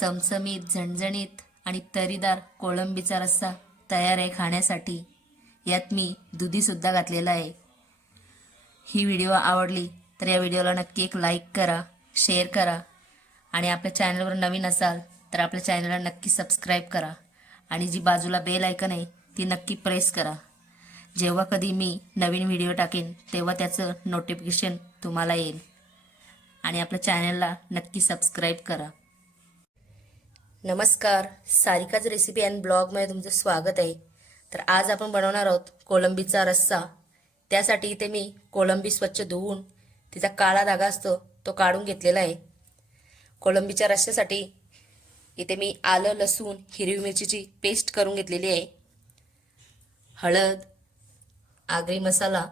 चमचमीत झणझणीत आणि तरीदार कोळंबीचा रस्सा तयार आहे खाण्यासाठी. यात मी दुधीसुद्धा घातलेला आहे. ही व्हिडिओ आवडली तर या व्हिडिओला नक्की एक लाईक करा शेअर करा आणि आपल्या चॅनलवर नवीन असाल तर आपल्या चॅनलला नक्की सबस्क्राईब करा आणि जी बाजूला बेल ऐकन आहे ती नक्की प्रेस करा. जेव्हा कधी मी नवीन व्हिडिओ टाकेन तेव्हा त्याचं नोटिफिकेशन तुम्हाला येईल. आणि आपल्या चॅनलला नक्की सबस्क्राईब करा. नमस्कार सारिकाच रेसिपी अँड ब्लॉगमध्ये तुमचं स्वागत आहे. तर आज आपण बनवणार आहोत कोळंबीचा रस्सा. त्यासाठी इथे मी कोळंबी स्वच्छ धुवून तिचा काळा धागा असतो तो काढून घेतलेला आहे. कोलंबीच्या रस्स्यासाठी इथे मी आलं लसूण हिरवी मिरचीची पेस्ट करून घेतलेली आहे. हळद आगरी मसाला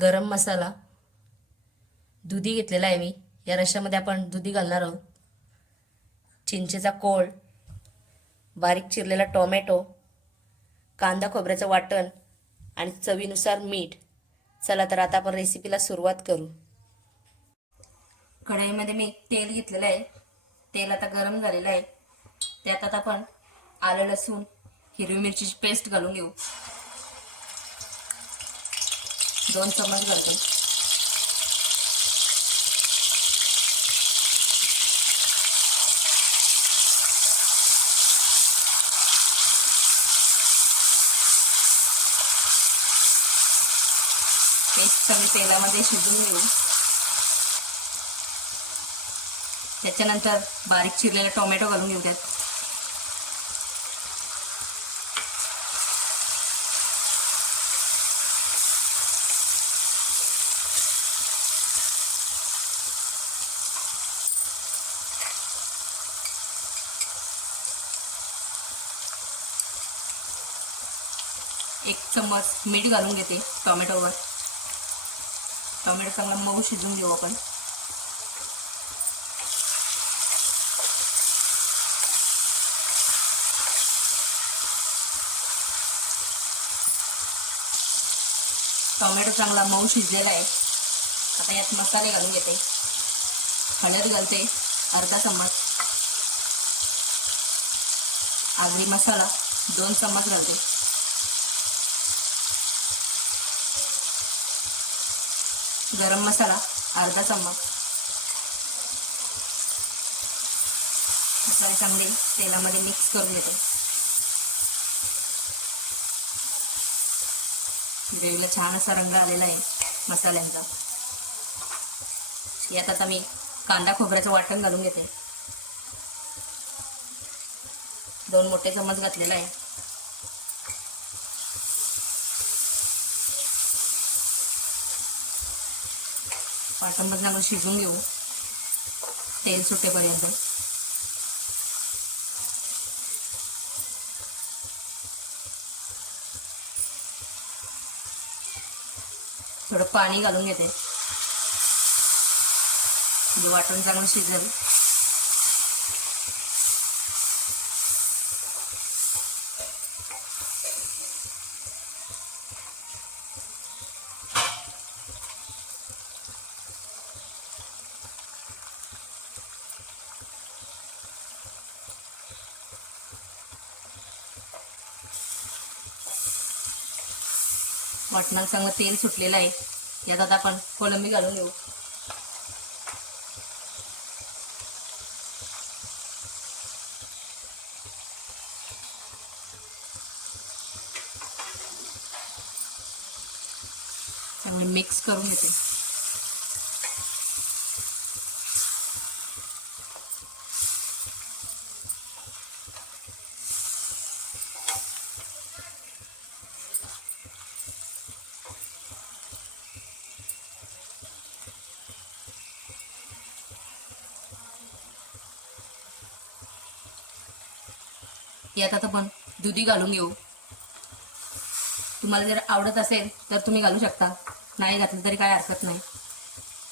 गरम मसाला दुधी घेतलेला आहे मी. या रश्श्यामध्ये आपण दुधी घालणार आहोत. चिंचेचा कोळ बारीक चिरलेला टोमॅटो कांदा खोबऱ्याचं वाटण आणि चवीनुसार मीठ. चला तर आता आपण रेसिपीला सुरुवात करू. कढईमध्ये मी तेल घेतलेलं आहे. तेल आता गरम झालेलं आहे. त्यात आता आपण आलं लसूण हिरवी मिरचीची पेस्ट घालून घेऊ. दोन चमच घालतो. पेस्ट सगळी तेलामध्ये शिजून घेऊ त्याच्यानंतर बारीक चिरलेला टोमॅटो घालून घेऊ त्यात एक चम्मच मीठ घालून घेते टोमॅटोवर. टोमॅटो चांगला मऊ शिजवून घेऊ आपण. टोमॅटो चांगला मऊ शिजलेला आहे. आता यात मसाले घालून घेते. हळद घालते अर्धा चम्मच. आगरी मसाला दोन चम्मच घालते. गरम मसाला अर्धा चम्मच. मसाले चांगले तेलामध्ये मिक्स करून घेते. ग्रेव्हीला छान असा रंग आलेला आहे मसाल्यांचा. यात आता मी कांदा खोबऱ्याचं वाटण घालून घेते. दोन मोठे चम्मच घातलेला आहे. वाटणमधनं आपण शिजवून घेऊ. तेल सुटेपर्यंत. थोडं पाणी घालून घेते. वाटण चांगलं शिजेल. वाटणाला चांगलं तेल सुटलेलं आहे. यात आता आपण कोलंबी घालून घेऊ चांगले मिक्स करून घेते. यात आता आपण दुधी घालून घेऊ. तुम्हाला जर आवडत असेल तर तुम्ही घालू शकता. नाही घातलं तरी काय हरकत नाही.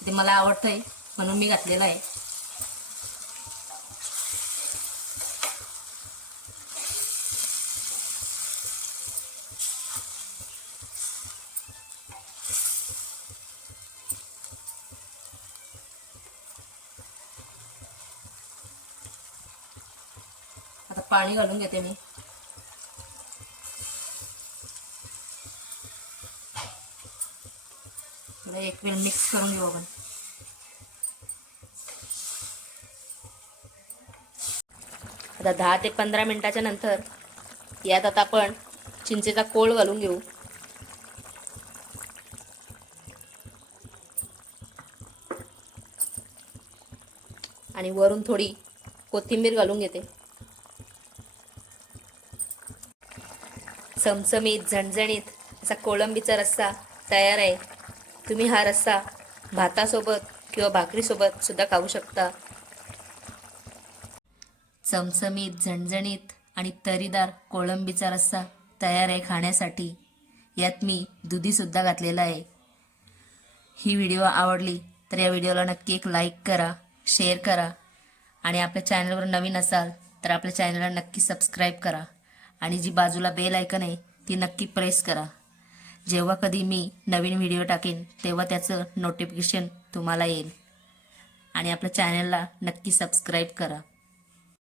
ते मला आवडतंय म्हणून मी घातलेलं आहे. पाणी घालून घेते मी. एक वेळ मिक्स करून घेऊ आपण. आता दहा ते पंधरा मिनिटाच्या नंतर यात आता आपण चिंचेचा कोळ घालून घेऊ. आणि वरून थोडी कोथिंबीर घालून घेते. चमचमीत झणझणीत असा कोळंबीचा रस्सा तयार आहे. तुम्ही हा रस्सा भातासोबत किंवा भाकरीसोबत सुद्धा खाऊ शकता. चमचमीत झणझणीत आणि तरीदार कोळंबीचा रस्सा तयार आहे खाण्यासाठी. यात मी दुधीसुद्धा घातलेला आहे. ही व्हिडिओ आवडली तर या व्हिडिओला नक्की एक लाईक करा शेअर करा आणि आपल्या चॅनलवर नवीन असाल तर आपल्या चॅनलला नक्की सबस्क्राईब करा. आणि जी बाजूला बेल ऐकन आहे ती नक्की प्रेस करा. जेव्हा कधी मी नवीन व्हिडिओ टाकेन तेव्हा त्याचं नोटिफिकेशन तुम्हाला येईल. आणि आपल्या चॅनलला नक्की सबस्क्राईब करा.